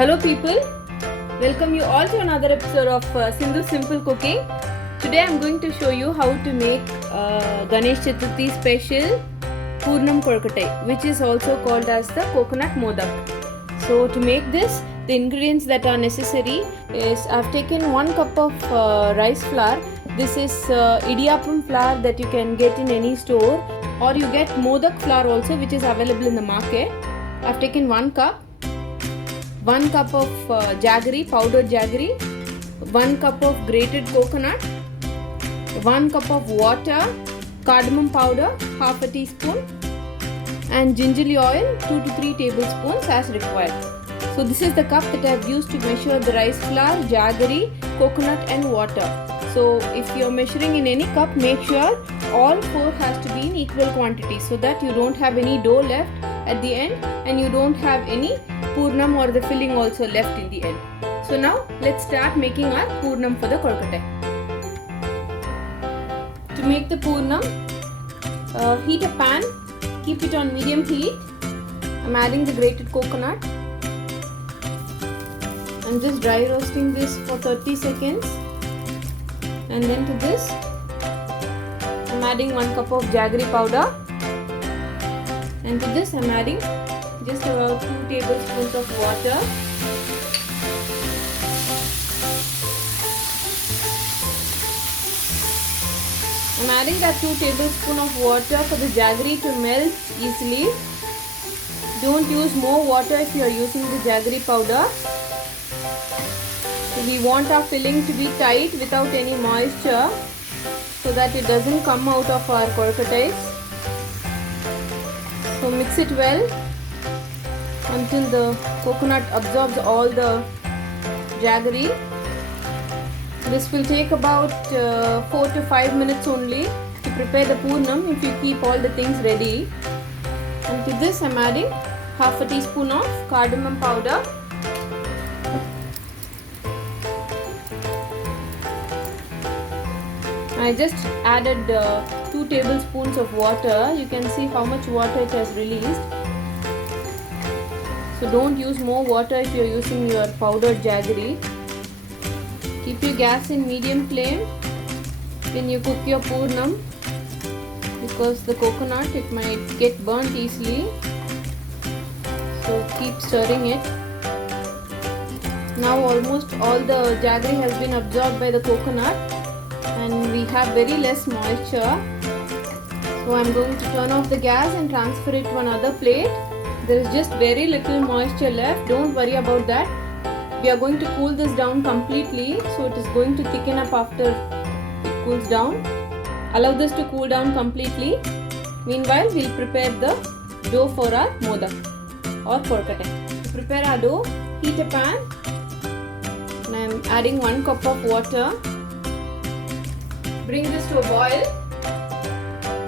Hello people, welcome you all to another episode of Sindhu Simple Cooking. Today I am going to show you how to make Ganesh Chaturthi special Purnam Kolkatai, which is also called as the coconut modak. So to make this, the ingredients that are necessary is I have taken 1 cup of rice flour. This is idiyappam flour that you can get in any store, or you get modak flour also, which is available in the market. I have taken 1 cup. 1 cup of jaggery, powdered jaggery, 1 cup of grated coconut, 1 cup of water, cardamom powder, half a teaspoon, and gingerly oil 2 to 3 tablespoons as required. So this is the cup that I have used to measure the rice flour, jaggery, coconut and water. So if you are measuring in any cup, make sure all 4 has to be in equal quantity so that you don't have any dough left at the end and you don't have any purnam or the filling also left in the end. So now let's start making our purnam for the kolkatai. To make the purnam, heat a pan, keep it on medium heat. I'm adding the grated coconut. I'm just dry roasting this for 30 seconds. And then to this, I'm adding 1 cup of jaggery powder. And to this, I'm adding just about 2 tablespoons of water. I'm adding that 2 tablespoons of water for the jaggery to melt easily. Don't use more water if you are using the jaggery powder. So we want our filling to be tight without any moisture so that it doesn't come out of our kolkatais. So mix it well until the coconut absorbs all the jaggery. This will take about 4 to 5 minutes only to prepare the purnam if you keep all the things ready. And to this I am adding half a teaspoon of cardamom powder. I just added 2 tablespoons of water. You can see how much water it has released. So don't use more water if you are using your powdered jaggery. Keep your gas in medium flame when you cook your purnam, because the coconut, it might get burnt easily. So keep stirring it. Now almost all the jaggery has been absorbed by the coconut and we have very less moisture. So I am going to turn off the gas and transfer it to another plate. There is just very little moisture left. Don't worry about that. We are going to cool this down completely, so it is going to thicken up after it cools down. Allow this to cool down completely. Meanwhile, we will prepare the dough for our modak or kolkatai. To prepare our dough, heat a pan and I am adding 1 cup of water. Bring this to a boil.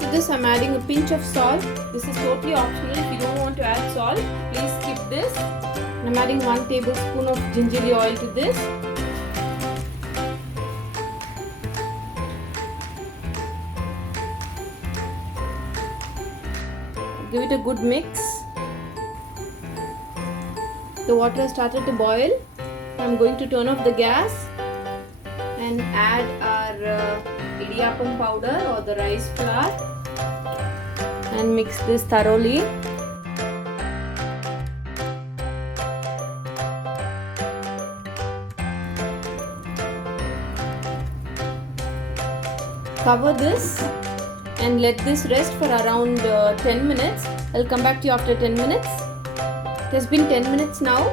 To this I am adding a pinch of salt. This is totally optional. If you don't want to add salt, please skip this. I am adding 1 tablespoon of gingerly oil to this. Give it a good mix. The water has started to boil. I am going to turn off the gas and add our idiyappam powder or the rice flour and mix this thoroughly. Cover this and let this rest for around 10 minutes. I'll come back to you after 10 minutes. It has been 10 minutes now.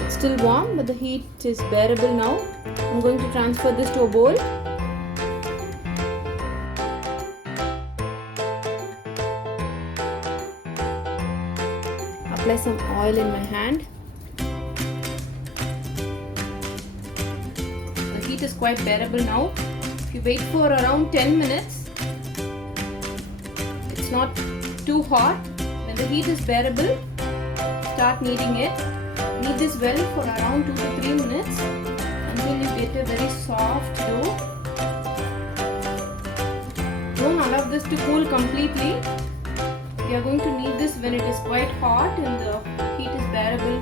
It's still warm, but the heat is bearable now. I'm going to transfer this to a bowl. Apply some oil in my hand. The heat is quite bearable now. If you wait for around 10 minutes, it's not too hot. When the heat is bearable, start kneading it. Knead this well for around 2 to 3 minutes until you get a very soft dough. Don't allow this to cool completely. We are going to knead this when it is quite hot and the heat is bearable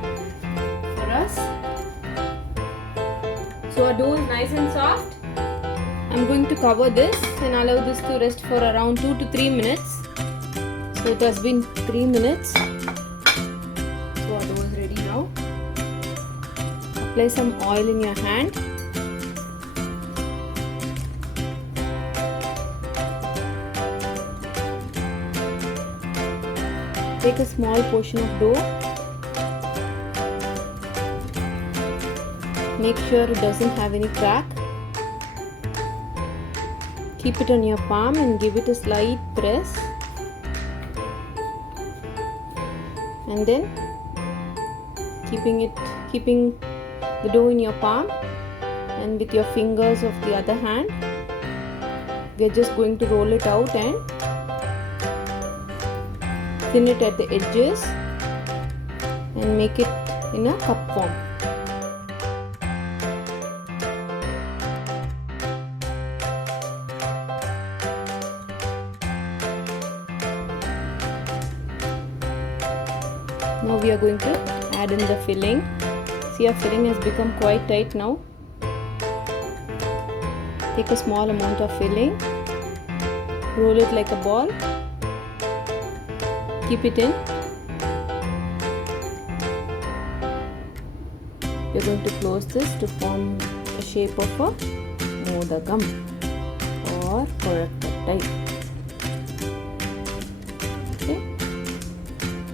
your dough is nice and soft, I'm going to cover this and allow this to rest for around 2 to 3 minutes. So it has been 3 minutes. So our dough is ready now. Apply some oil in your hand. Take a small portion of dough. Make sure it doesn't have any crack. Keep it on your palm and give it a slight press. And then keeping the dough in your palm and with your fingers of the other hand, we are just going to roll it out and thin it at the edges and make it in a cup form. Now we are going to add in the filling. See, our filling has become quite tight now. Take a small amount of filling, roll it like a ball, keep it in. We are going to close this to form a shape of a modakam or korakattai. Okay.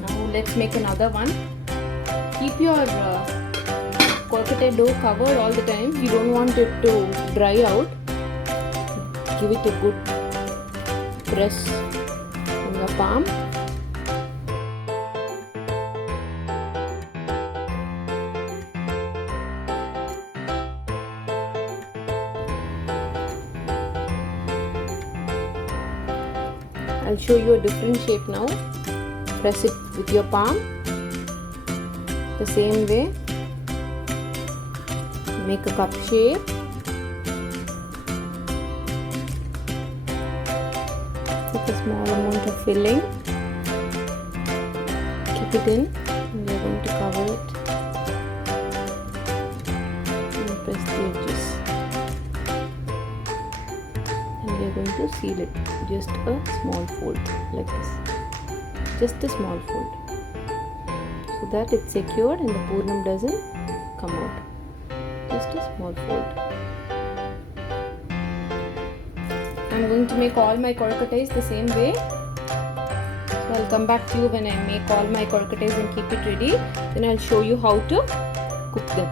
Now let's make another one. Keep your korakattai dough covered all the time. You don't want it to dry out. Give it a good press on your palm. I'll show you a different shape now. Press it with your palm the same way. Make a cup shape. Take a small amount of filling. Keep it in. We are going to cover it and press the edges. And we are going to seal it. Just a small fold like this. Just a small fold. So that it's secured and the purnam doesn't come out. Just a small fold. I'm going to make all my korakattais the same way. So I'll come back to you when I make all my korakattais and keep it ready. Then I'll show you how to cook them.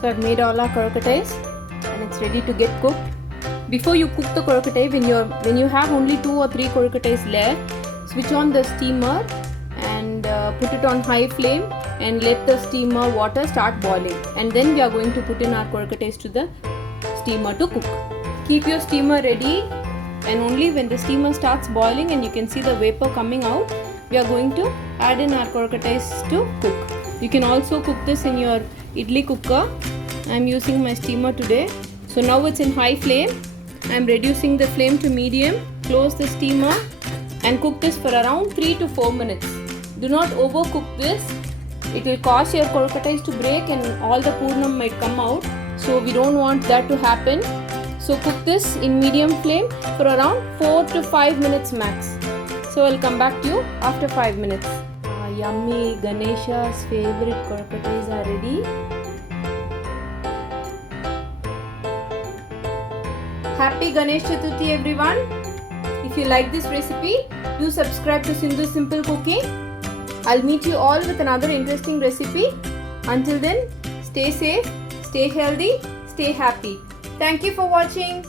So I've made all our korakattais and it's ready to get cooked. Before you cook the korakattai, when you have only 2 or 3 korakattais left, switch on the steamer and put it on high flame and let the steamer water start boiling. And then we are going to put in our korakattais to the steamer to cook. Keep your steamer ready, and only when the steamer starts boiling and you can see the vapor coming out, we are going to add in our korakattais to cook. You can also cook this in your idli cooker. I am using my steamer today. So now it's in high flame. I am reducing the flame to medium. Close the steamer and cook this for around 3 to 4 minutes. Do not overcook this. It will cause your korakattais to break and all the purnam might come out. So we don't want that to happen. So cook this in medium flame for around 4 to 5 minutes max. So I'll come back to you after 5 minutes. Yummy Ganesha's favorite korakattais are ready. Happy Ganesh Chaturthi everyone. If you like this recipe, do subscribe to Sindhu Simple Cooking. I'll meet you all with another interesting recipe. Until then, stay safe, stay healthy, stay happy. Thank you for watching.